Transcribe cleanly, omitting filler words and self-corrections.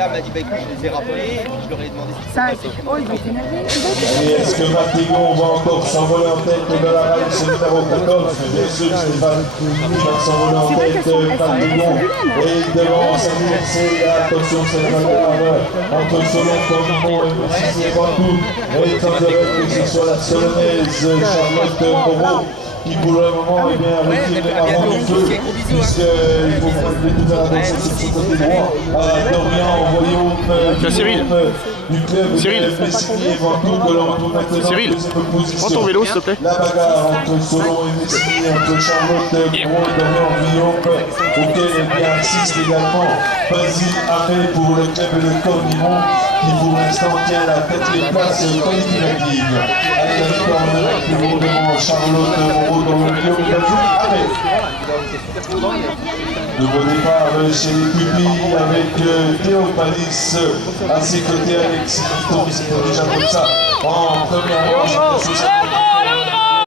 gars m'a dit bah écoute, je les ai rappelés, et puis je leur ai demandé si Ça, oh, ils vont t'énerver. Et est-ce que Matégon va encore s'envoler en tête de la race numéro 14? Bien sûr, Stéphane qui va s'envoler en tête Matégon. Et devant c'est attention, c'est la bagarre entre Solon, Cormimont et Messi et Ventoux. Et tant de que ce soit la Solonnaise Charlotte Moreau qui pour le moment est bien retire avant du feu, puisqu'il faut faire tout à la danse sur ce côté droit. À Dorian, Royaume, Cyril. Du club Cyril. Messi et Ventoux que l'on retrouve maintenant Cyril, en deuxième position. prends ton vélo s'il te plaît. La bagarre entre Solon et Messi, entre Charlotte Moreau, Dorian, Guillaume, auquel il y a assiste également Basile Amé pour le club de Cormimont, qui pour l'instant tient la 4e place qualificative. Avec la victoire de devant Charlotte Moreau dans le milieu de nouveau départ chez les pupilles avec Théo Palis à ses côtés, Alexis Vito, c'est déjà comme ça en première manche.